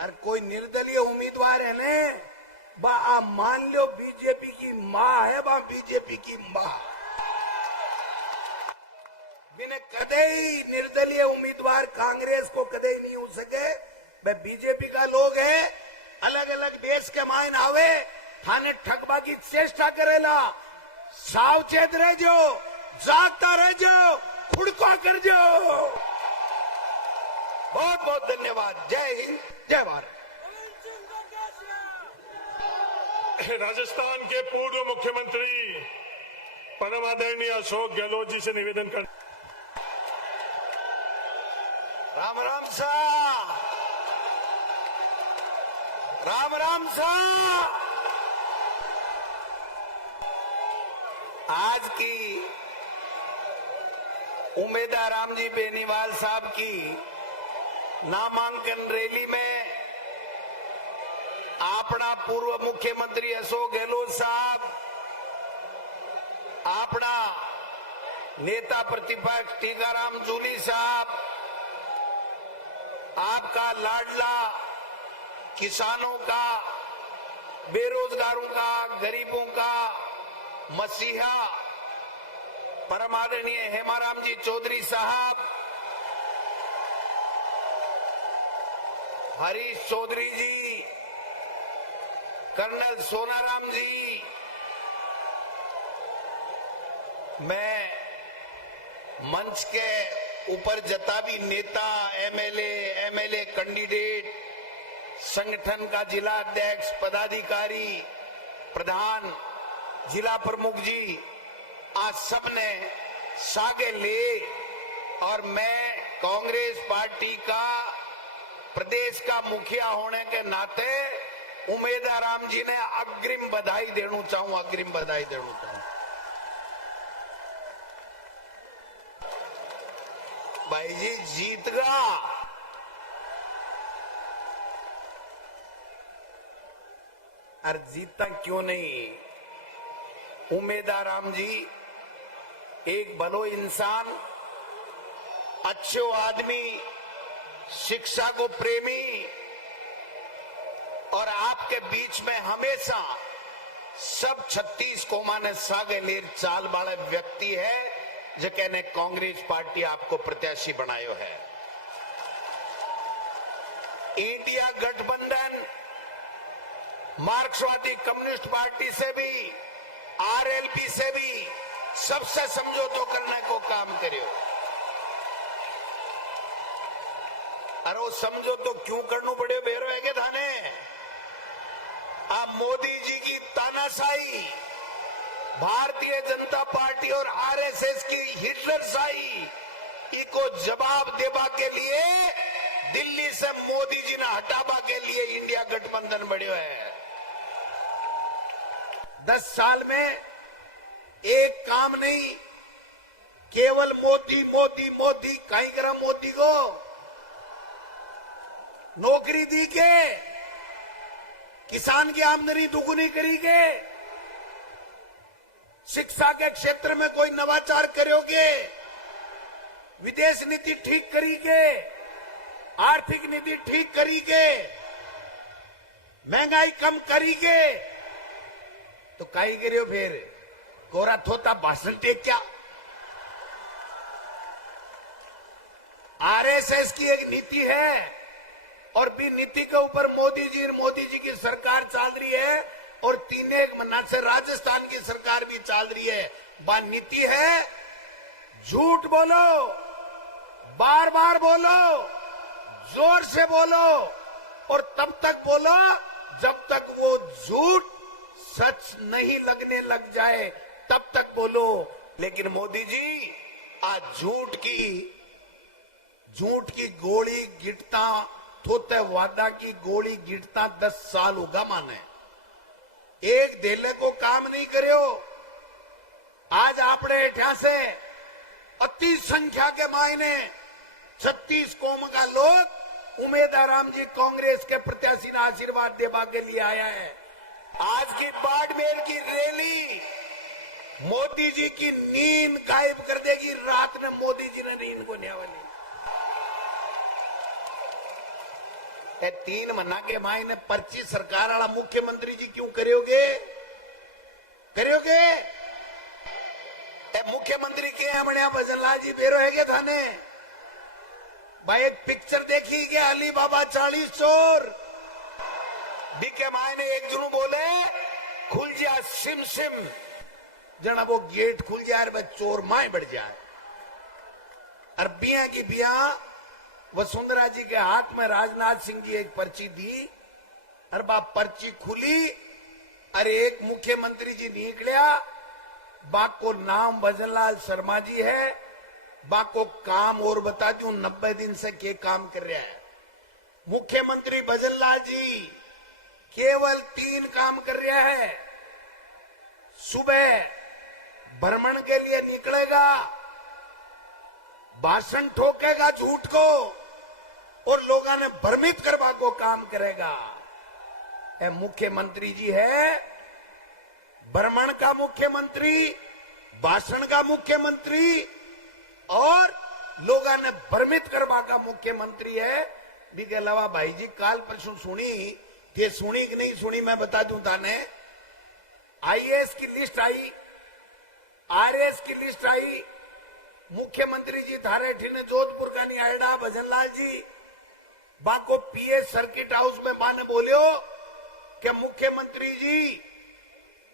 और कोई निर्दलीय उम्मीदवार है ने बा आप मान लो बीजेपी की मां है, बा बीजेपी की मां बिना कदे ही निर्दलीय उम्मीदवार कांग्रेस को कदे ही नहीं हो सके। वे बीजेपी का लोग है, अलग अलग देश के मायन आवे थाने ठगबा की चेष्टा करेला। सावचेत रह जो, जागता रह जो, खुड़का कर जो। बहुत बहुत धन्यवाद। जय हिंद, जय भारत। राजस्थान के पूर्व मुख्यमंत्री परम आदरणीय अशोक गहलोत जी से निवेदन कर। राम राम सा, राम राम सा। आज की उम्मीदवार रामजी बेनीवाल साहब की नामांकन रैली में अपना पूर्व मुख्यमंत्री अशोक गहलोत साहब, अपना नेता प्रतिपक्ष टीकाराम जूली साहब, आपका लाडला किसानों का, बेरोजगारों का, गरीबों का मसीहा परम आदरणीय हेमाराम जी चौधरी साहब, हरीश चौधरी जी, कर्नल सोनाराम जी, मैं मंच के ऊपर जता भी नेता, एमएलए कैंडिडेट, संगठन का जिला अध्यक्ष, पदाधिकारी, प्रधान, जिला प्रमुख जी, आज सबने सागे ले और मैं कांग्रेस पार्टी का प्रदेश का मुखिया होने के नाते उम्मीदवार राम जी ने अग्रिम बधाई देना चाहूं, अग्रिम बधाई देना चाहूं। भाई जी जीत गया। और जीता क्यों नहीं? उम्मीदवार राम जी एक भलो इंसान, अच्छो आदमी, शिक्षा को प्रेमी और आपके बीच में हमेशा सब 36 कोमा ने सागे लेर चाल वाले व्यक्ति है जो कहने कांग्रेस पार्टी आपको प्रत्याशी बनायो है। इंडिया गठबंधन मार्क्सवादी कम्युनिस्ट पार्टी से भी, आरएलपी से भी सबसे समझौता करने को काम करियो। अरे वो समझो तो क्यों करना पड़े बेरो है के थाने? आप मोदी जी की तानाशाही, भारतीय जनता पार्टी और आरएसएस की हिटलरशाही इको जवाब देवा के लिए दिल्ली से मोदी जी ने हटावा के लिए इंडिया गठबंधन बढ़ियो है। 10 साल में एक काम नहीं, केवल मोदी मोदी मोदी। कहीं करा मोदी को नौकरी दी के, किसान की आमदनी दुगुनी करी के, शिक्षा के क्षेत्र में कोई नवाचार करोगे, विदेश नीति ठीक करी के, आर्थिक नीति ठीक करी के, महंगाई कम करी के, तो काई करियो फिर कोरा थोता भाषण टेक क्या? आरएसएस की एक नीति है और भी नीति के ऊपर मोदी जी की सरकार चल रही है और 3 महीना से राजस्थान की सरकार भी चल रही है। वह नीति है झूठ बोलो, बार बार बोलो, जोर से बोलो और तब तक बोलो जब तक वो झूठ सच नहीं लगने लग जाए, तब तक बोलो। लेकिन मोदी जी आज झूठ की गोली गिरता थोते वादा की गोली गिरता 10 साल होगा माने। एक देले को काम नहीं करियो। आज आपने एठा से अति संख्या के मायने 36 कौम का लोग उम्मीदवार राम जी कांग्रेस के प्रत्याशी ने आशीर्वाद देवा के लिए आया है। आज की बाड़मेर की रैली मोदी जी की नींद गायब कर देगी। रात में मोदी जी ने नींद को न्यावली। ए 3 महीना के मायने पर्ची सरकार वाला मुख्यमंत्री जी क्यों करोगे मुख्यमंत्री के हमने भजनलाल जी बेरो है के थाने भाई एक पिक्चर देखी क्या अली बाबा 40 चोर बीके मायने एक जरू बोले खुल जा सिम सिम जना वो गेट खुल जाए और चोर माए बढ़ जाए और बिया की बिया वसुंधरा जी के हाथ में राजनाथ सिंह जी एक पर्ची दी और बाप पर्ची खुली अरे एक मुख्यमंत्री जी निकलिया बाक को नाम भजनलाल शर्मा जी है बाक को काम और बता दूं 90 दिन से के काम कर रहा है मुख्यमंत्री भजनलाल जी केवल 3 काम कर रहा है सुबह भ्रमण के लिए निकलेगा भाषण ठोकेगा झूठ को और लोगों ने भ्रमित करवा को काम करेगा मुख्यमंत्री जी है भ्रमण का मुख्यमंत्री भाषण का मुख्यमंत्री और लोगों ने भ्रमित करवा का मुख्यमंत्री है बीके अलावा भाई जी काल परसों सुनी कि सुनी कि नहीं सुनी मैं बता दूं ताने आईएएस की लिस्ट आई आरएएस की लिस्ट आई मुख्यमंत्री जी थारे ठीने जोधपुर का नहीं आयडा भजनलाल जी बाको पीए सर्किट हाउस में माने बोलियो कि मुख्यमंत्री जी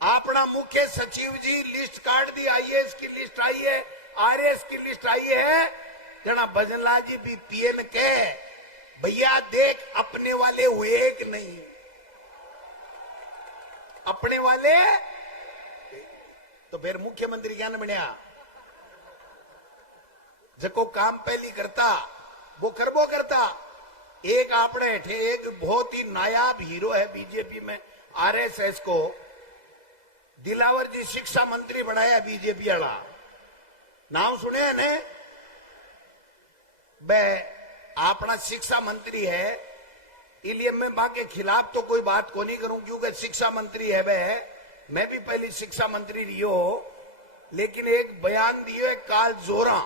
अपना मुख्य सचिव जी लिस्ट काट दी आईएएस की लिस्ट आई है आरएएस की लिस्ट आई है जना भजनलाल जी भी पीए ने कहे भैया देख अपने वाले हुए कि नहीं अपने वाले तो फिर मुख्यमंत्री क्या न बनया जको काम पहली करता वो करबो करता एक आपने एक बहुत ही नायाब हीरो है बीजेपी में आरएसएस को दिलावर जी शिक्षा मंत्री बनाया बीजेपी वाला नाम सुने ने बे अपना शिक्षा मंत्री है इसलिए मैं बा के खिलाफ तो कोई बात को नहीं करूं क्योंकि शिक्षा मंत्री है वह मैं भी पहली शिक्षा मंत्री रियो लेकिन एक बयान दियो काल जोरा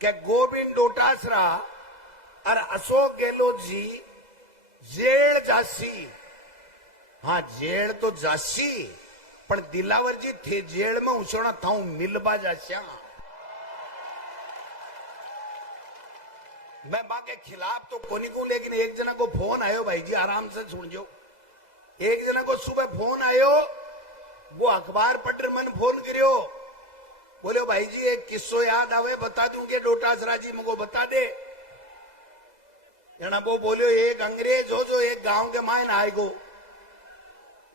क्या गोविंद डोटासरा और अशोक गहलोत जी जेल जासी हाँ जेल तो जासी पर दिलावर जी थे जेल में उसोना था मिलबा जास्या मैं बाके खिलाफ तो कोनी को लेकिन एक जना को फोन आयो भाई जी आराम से सुन जो एक जना को सुबह फोन आयो वो अखबार पढ़ मन फोन करियो बोले भाई जी एक किस्सो याद आवे बता दूंगे डोटासरा जी मुझको बता दे जना वो बोलियो एक अंग्रेज हो जो एक गांव के मायने आएगो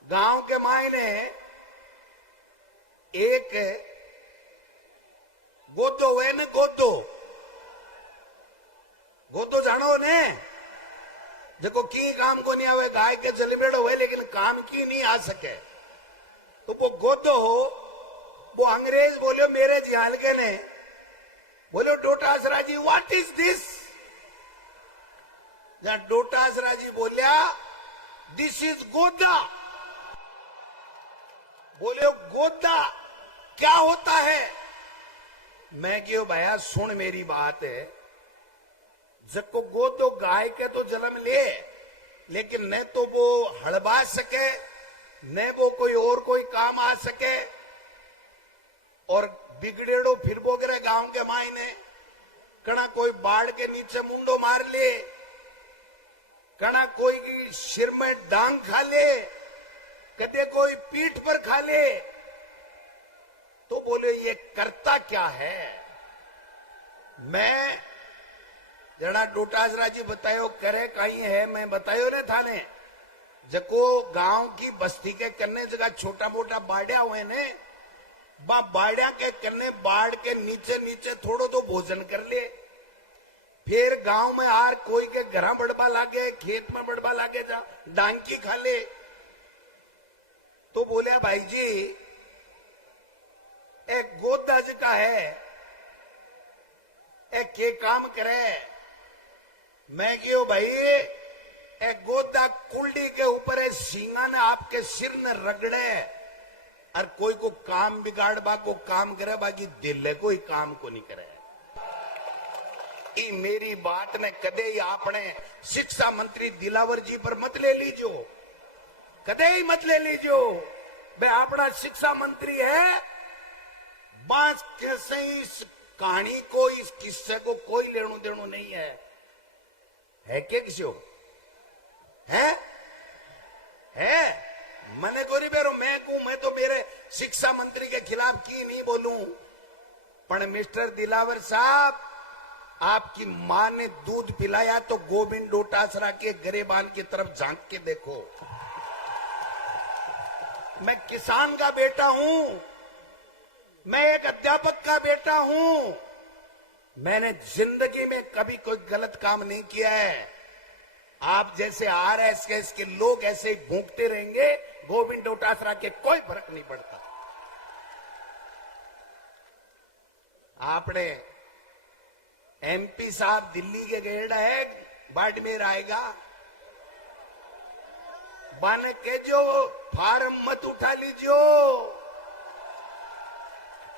गांव के मायने एक गोदो वे ने गोदो जानो ने देखो की काम को नहीं आवे गाय के जलबेड़ो हुए लेकिन काम की नहीं आ सके तो वो गोदो हो वो अंग्रेज बोलियो मेरे जी हल्के ने बोलियो डोटासरा जी व्हाट इज दिस जहां डोटासरा जी बोलिया दिस इज गोदा बोलियो गोदा क्या होता है मैं क्यों भैया सुन मेरी बात है जको गोदो गाय के तो जन्म ले लेकिन न तो वो हड़बा सके न वो कोई और कोई काम आ सके और बिगड़ेड़ो फिर वो गिरे गांव के मायने कना कोई बाढ़ के नीचे मुंडो मार ले कना कोई की सिर में डांग खा ले कदे कोई पीठ पर खा ले तो बोले ये करता क्या है मैं जना डोटासरा जी बतायो करे कहीं है मैं बतायो ने थाने जको गांव की बस्ती के कन्ने जगह छोटा मोटा बाड़िया हुए ने बाड़िया के कन्ने बाढ़ के नीचे नीचे थोड़ो तो भोजन कर ले फिर गांव में आर कोई के घर बढ़वा लागे खेत में बढ़वा लागे जा डांकी खा ले तो बोले भाई जी एक गोदा जी का है एक के काम करे मैं क्यों भाई एक गोदा कुल्डी के ऊपर है सींगा ने आपके सिर ने रगड़े और कोई को काम बिगाड़बा को काम करे बाकी दिल कोई काम को नहीं करे ई मेरी बात ने कदे ही आपने शिक्षा मंत्री दिलावर जी पर मत ले लीजो, कदे ही मत ले लीजो। भाई अपना शिक्षा मंत्री है, बांस कैसे इस कहानी को, इस किस्से को कोई लेनो देनो नहीं है क्या किसी है मने गोरी बेरो मैं तो मेरे शिक्षा मंत्री के खिलाफ की नहीं बोलूं, पर मिस्टर दिलावर साहब, आपकी मां ने दूध पिलाया तो गोविंद डोटासरा के गरेबान की तरफ झांक के देखो। मैं किसान का बेटा हूं, मैं एक अध्यापक का बेटा हूं, मैंने जिंदगी में कभी कोई गलत काम नहीं किया है। आप जैसे आरएसएस के लोग ऐसे ही भूखते रहेंगे, गोविंद डोटासरा के कोई फर्क नहीं पड़ता। आपने एमपी साहब दिल्ली के गेड़ा है, बाड़मेर आएगा, बन के जो फार्म मत उठा लीजियो,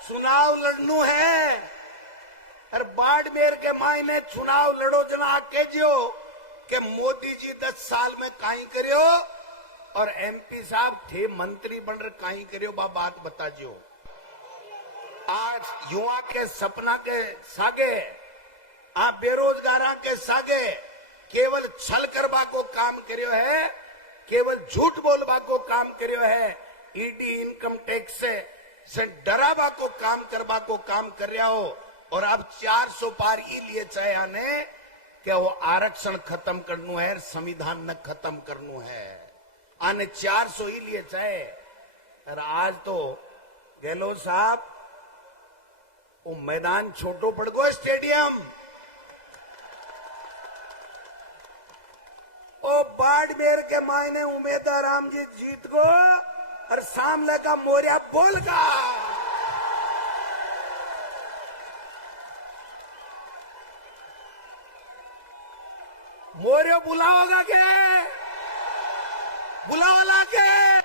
चुनाव लड़नू है, और बाड़मेर के मायने चुनाव लड़ो जना आके जो कि मोदी जी 10 साल में काई करियो और एमपी साहब थे मंत्री बन रहे काई करियो, बात बता जो। आज युवा के सपना के सागे, आप बेरोजगार के सागे केवल छल करवा को काम करियो है, केवल झूठ बोलवा को काम करियो है, ईडी इनकम टैक्स से डरावा को काम करवा को काम कर रहा हो, और अब 400 पार ही लिए चाहे आने कि वो आरक्षण खत्म करनू है, संविधान न खत्म करनू है, आने 400 ही लिए चाहे। और आज तो गहलोत साहब वो मैदान छोटो पड़ गो, स्टेडियम ओ बाड़मेर के मायने उमेदा राम जी जीत गो, और सामने का मोरिया बोल का मोरियो बुलाओगा के, बुलाओला के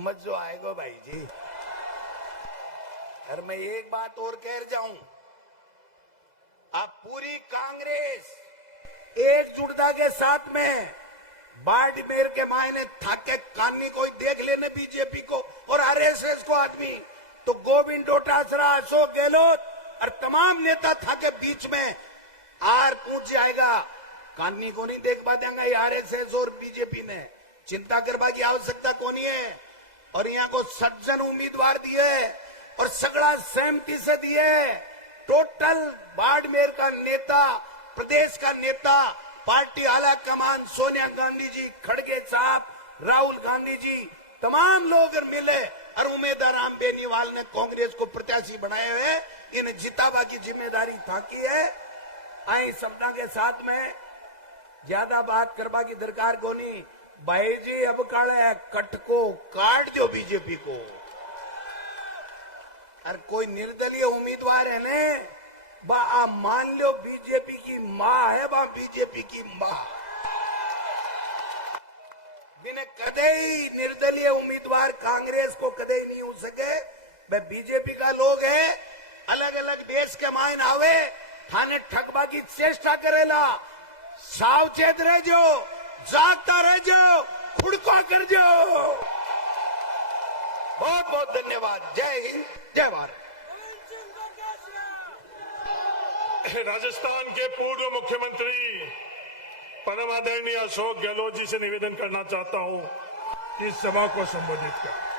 मजो आएगा भाई जी। और मैं एक बात और कह जाऊं, आप पूरी कांग्रेस एकजुटता के साथ में बाड़मेर के मायने थाके कानी कोई देख लेने बीजेपी को और आरएसएस को आदमी, तो गोविंद डोटासरा, अशोक गहलोत और तमाम नेता थाके बीच में आर पूछ जाएगा, कानी को नहीं देख पा देंगे आरएसएस और बीजेपी ने, चिंता करवा की आवश्यकता कोनी है। और यहाँ को 7 जन उम्मीदवार दिए और सगड़ा सहमति से दिए, टोटल बाड़मेर का नेता, प्रदेश का नेता, पार्टी आला कमान सोनिया गांधी जी, खड़गे साहब, राहुल गांधी जी, तमाम लोग मिले और उमेदा राम बेनीवाल ने कांग्रेस को प्रत्याशी बनाए हुए, इन्हें जितावा की जिम्मेदारी थाकी है। आई शब्दा के साथ में ज्यादा बात करवा की दरकार को नहीं, भाई जी अब काले कट को काट दो बीजेपी को, और कोई निर्दलीय उम्मीदवार है ने बा आप मान लो बीजेपी की मां है, बा बीजेपी की मां बिना कदे ही निर्दलीय उम्मीदवार कांग्रेस को कदे ही नहीं हो सके। वह बीजेपी का लोग है, अलग अलग देश के मायन आवे, थाने ठगबा की चेष्टा करेला, सावचेत रह जो, जागता रह जो, खुड़का कर जो। बहुत बहुत धन्यवाद। जय हिंद, जय भारत। राजस्थान के पूर्व मुख्यमंत्री परम आदरणीय अशोक गहलोत जी से निवेदन करना चाहता हूं कि इस सभा को संबोधित करें।